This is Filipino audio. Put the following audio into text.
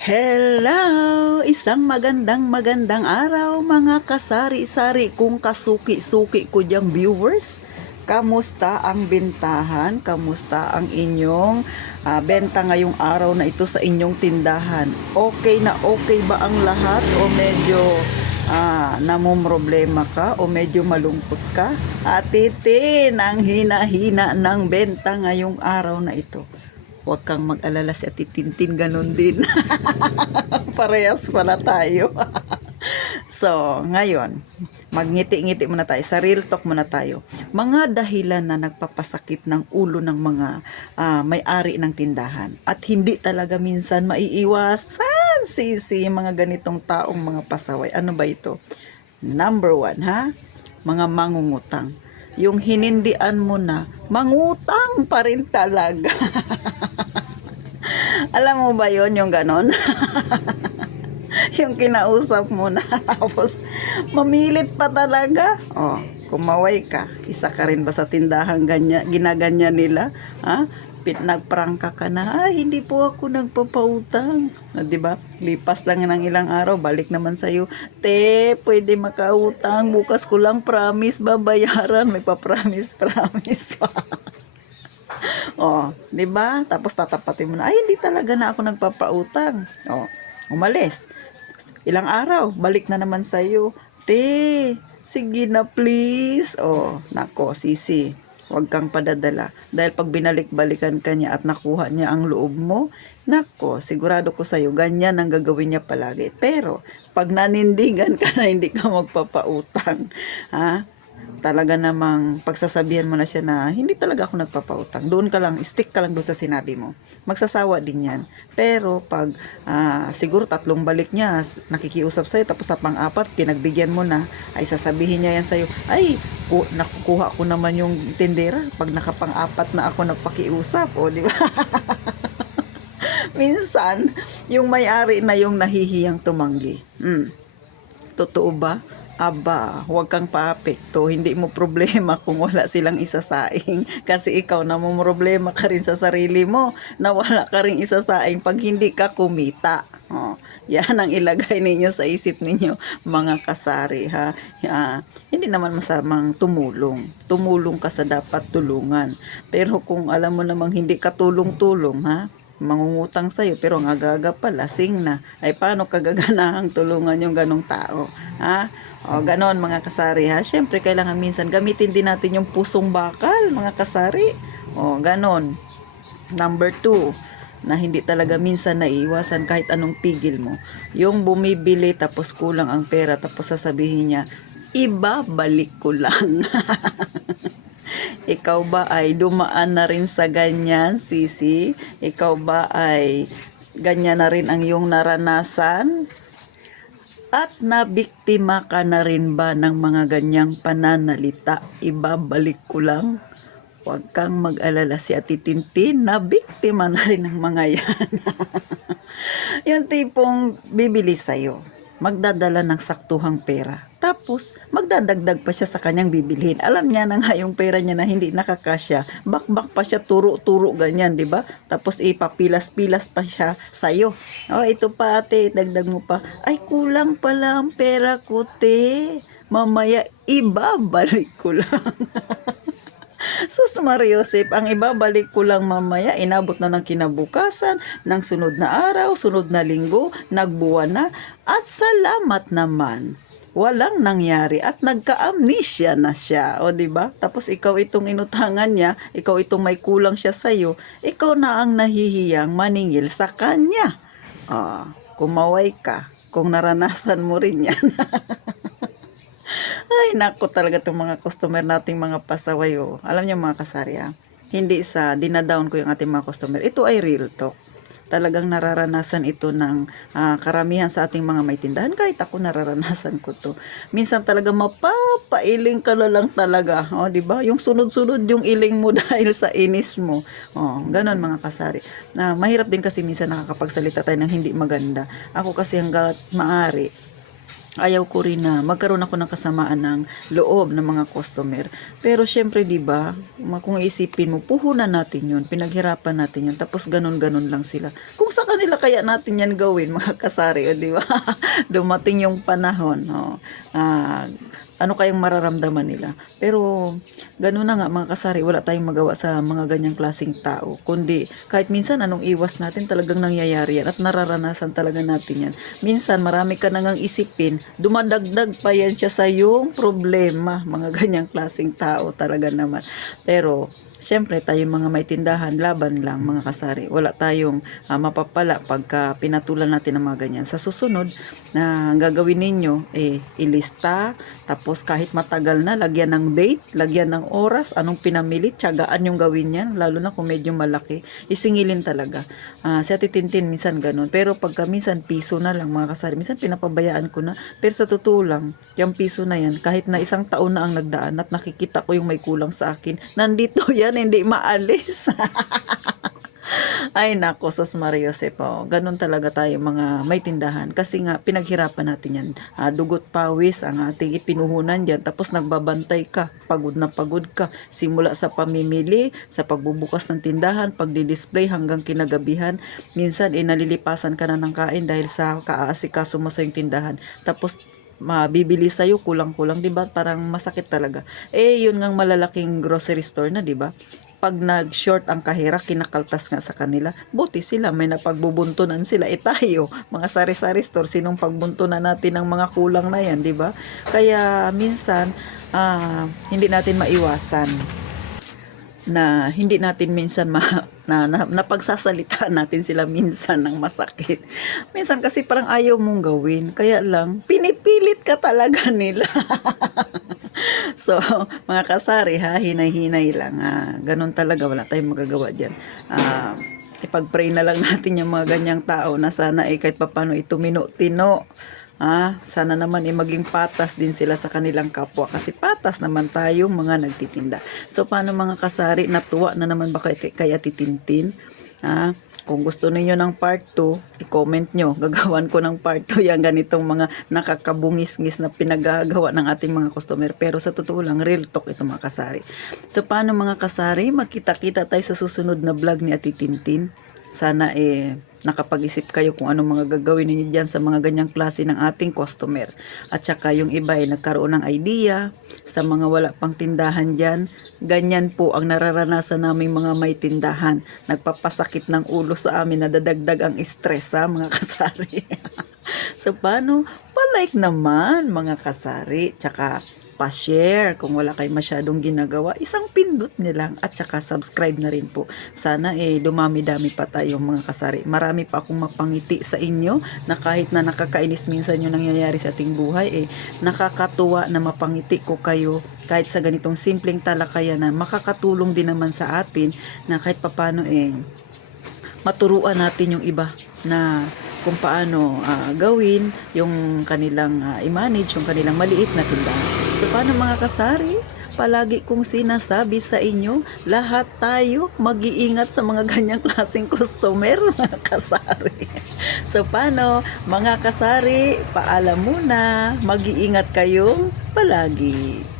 Hello! Isang magandang araw mga kasari-sari kung kasuki-suki ko diyang viewers. Kamusta ang bentahan? Kamusta ang inyong benta ngayong araw na ito sa inyong tindahan? Okay na okay ba ang lahat o medyo namumroblema ka o medyo malungkot ka? Atitin ang hina-hina ng benta ngayong araw na ito. Huwag kang mag-alala si Ate Tintin, ganun din. Parehas pala tayo. So, ngayon, magngiti-ngiti muna tayo. Sa real talk muna tayo. Mga dahilan na nagpapasakit ng ulo ng mga may-ari ng tindahan. At hindi talaga minsan maiiwasan, sisi, mga ganitong taong mga pasaway. Ano ba ito? Number 1, ha? Mga mangungutang. Yung hinindian mo na, mangutang pa rin talaga. Alam mo ba yon yung ganon? Yung kinausap mo na tapos mamilit pa talaga. Oh, kumaway ka. Isa ka rin ba sa tindahan ganyan, ginaganyan nila? Ha? Nagprangka ka na, hindi po ako nagpapautang. Di ba? Lipas lang ng ilang araw, balik naman sa'yo. Te, pwede makautang. Bukas ko lang promise, babayaran. May pa-promise pa. Oh, 'di ba? Tapos tatapatin mo na, ay hindi talaga na ako nagpapautang. Oh, umalis. Ilang araw, balik na naman sa iyo. Te, sige na please. Oh, nako, sisi. Huwag kang padadala. Dahil pag binalik-balikan ka niya at nakuha niya ang loob mo, nako, sigurado ko sa'yo, ganyan ang gagawin niya palagi. Pero, pag nanindigan ka na hindi ka magpapautang, ha? Talaga namang pagsasabihan mo na siya na hindi talaga ako nagpapautang. Doon ka lang, stick ka lang doon sa sinabi mo. Magsasawa din yan. Pero pag siguro 3 balik niya, nakikiusap sa'yo, tapos sa pang-4, pinagbigyan mo na, ay sasabihin niya yan sa'yo, ay, nakukuha ko naman yung tindera pag nakapang-4 na ako nagpakiusap. O, di ba? Minsan, yung may-ari na yung nahihiyang tumanggi. Totoo ba? Aba, huwag kang paapekto. Hindi mo problema kung wala silang isasaing. Kasi ikaw na mo problema ka rin sa sarili mo na wala ka rin isasaing pag hindi ka kumita. Oh, yan ang ilagay ninyo sa isip ninyo, mga kasari, ha. Hindi naman masamang tumulong. Tumulong ka sa dapat tulungan. Pero kung alam mo namang hindi ka tulong-tulong, ha, mangungutang sa'yo pero ang aga-aga pa lasing na, ay paano kagaganahang tulungan yung ganong tao, ha? O ganon mga kasari, ha, syempre kailangan minsan gamitin din natin yung pusong bakal, mga kasari. O ganon. Number 2, na hindi talaga minsan naiiwasan kahit anong pigil mo, yung bumibili tapos kulang ang pera tapos sasabihin niya, ibabalik ko lang. Ikaw ba ay dumaan na rin sa ganyan, sisi? Ikaw ba ay ganyan na rin ang iyong naranasan? At nabiktima ka na rin ba ng mga ganyang pananalita? Ibabalik ko lang. Huwag kang mag-alala, si Ate Tintin, nabiktima na rin ng mga yan. Yung tipong bibili sa'yo, magdadala ng saktuhang pera. Tapos, magdadagdag pa siya sa kanyang bibilhin. Alam niya na nga yung pera niya na hindi nakakasya. Bakbak pa siya, turo-turo, ganyan, di ba? Tapos, ipapilas-pilas pa siya sa'yo. Oh, ito pa, ate, dagdag mo pa. Ay, kulang pala ang pera ko, te. Mamaya, ibabalik ko lang. Sus Mariosep, ang ibabalik ko lang mamaya, inabot na ng kinabukasan, ng sunod na araw, sunod na linggo, nagbuwan na, at salamat naman. Walang nangyari at nagka-amnesia na siya, o di ba? Tapos ikaw itong inutangan niya, ikaw itong may kulang siya sa iyo, ikaw na ang nahihiyang maningil sa kanya. Kumaway ka kung naranasan mo rin yan. Ay, nako talaga itong mga customer nating mga pasaway. Oh. Alam niyo mga kasari, hindi sa dinadown ko yung ating mga customer. Ito ay real talk. Talagang nararanasan ito ng karamihan sa ating mga may tindahan. Kahit ako nararanasan ko to. Minsan talaga mapapailing ka na lang talaga. Oh, di ba? Yung sunod-sunod yung iling mo dahil sa inis mo. Oh, ganon mga kasari. Mahirap din kasi minsan nakakapagsalita tayo ng hindi maganda. Ako kasi hanggat maaari, ayaw ko rin na magkaroon ako ng kasamaan ng loob ng mga customer. Pero syempre, di ba, kung isipin mo, puhunan natin yun, pinaghirapan natin yun, tapos ganun-ganun lang sila. Kung sa kanila kaya natin yan gawin, mga kasari, di ba? Dumating yung panahon, no? Ano kayang mararamdaman nila? Pero, ganun na nga, mga kasari, wala tayong magawa sa mga ganyang klaseng tao. Kundi, kahit minsan, anong iwas natin, talagang nangyayari yan at nararanasan talaga natin yan. Minsan, marami ka nangang isipin, dumadagdag pa yan siya sa yung problema, mga ganyang klaseng tao talaga naman. Pero, syempre, tayong mga may tindahan, laban lang, mga kasari. Wala tayong mapapala pagka pinatulan natin ng mga ganyan. Sa susunod, na gagawin ninyo, ilista, tapos kahit matagal na, lagyan ng date, lagyan ng oras, anong pinamili, tiyagaan yung gawin yan, lalo na kung medyo malaki, isingilin talaga. Si Ate Tintin, minsan ganun. Pero pagka minsan, piso na lang, mga kasari, minsan pinapabayaan ko na. Pero sa totoo lang, yung piso na yan, kahit na isang taon na ang nagdaan at nakikita ko yung may kulang sa akin, nandito yan, hindi maalis. Ay nako, sus Mario Sepo. Ganun talaga tayo mga may tindahan. Kasi nga, pinaghirapan natin yan. Dugot pawis ang ating ipinuhunan dyan. Tapos nagbabantay ka. Pagod na pagod ka. Simula sa pamimili, sa pagbubukas ng tindahan, pagdi-display hanggang kinagabihan. Minsan, nalilipasan ka na ng kain dahil sa kaaasikaso mo sa yung tindahan. Tapos, mabibili sa'yo, kulang-kulang, diba? Parang masakit talaga. Yun ngang malalaking grocery store na, diba? Pag nag-short ang kahera, kinakaltas nga sa kanila. Buti sila, may napagbubuntunan sila. Tayo, mga sari-sari store, sinong pagbuntunan natin ng mga kulang na yan, di ba? Kaya minsan, hindi natin maiwasan na hindi natin minsan napagsasalitaan natin sila minsan ng masakit. Minsan kasi parang ayaw mong gawin. Kaya lang, pinipilit ka talaga nila. So, mga kasari ha, hinay-hinay lang. Ganun talaga, wala tayong magagawa dyan. Ipag-pray na lang natin yung mga ganyang tao na sana kahit papano itumino-tino. Sana naman maging patas din sila sa kanilang kapwa kasi patas naman tayong mga nagtitinda. So paano mga kasari, natuwa na naman ba kay Ate Tintin? Kung gusto niyo ng part 2, i-comment nyo. Gagawan ko ng part 2 yung ganitong mga nakakabungis-ngis na pinagagawa ng ating mga customer. Pero sa totoo lang, real talk ito mga kasari. So paano mga kasari, magkita-kita tayo sa susunod na vlog ni Ate Tintin. Sana nakapag-isip kayo kung anong mga gagawin niyo dyan sa mga ganyang klase ng ating customer. At saka yung iba nagkaroon ng idea sa mga wala pang tindahan dyan. Ganyan po ang nararanasan naming mga may tindahan. Nagpapasakit ng ulo sa amin, nadadagdag ang stress mga kasari. So paano? Pa-like naman mga kasari. Tsaka pa-share kung wala kayo masyadong ginagawa, isang pindot nilang at saka subscribe na rin po. Sana dumami-dami pa tayong mga kasari. Marami pa akong mapangiti sa inyo na kahit na nakakainis minsan yung nangyayari sa ating buhay, nakakatuwa na mapangiti ko kayo kahit sa ganitong simpleng talakayan na makakatulong din naman sa atin na kahit papano maturuan natin yung iba na kung paano gawin yung kanilang i-manage yung kanilang maliit na tindahan. So paano mga kasari? Palagi kong sinasabi sa inyo, lahat tayo mag-iingat sa mga ganyang klaseng customer, mga kasari. So paano mga kasari? Paalam muna, mag-iingat kayo palagi.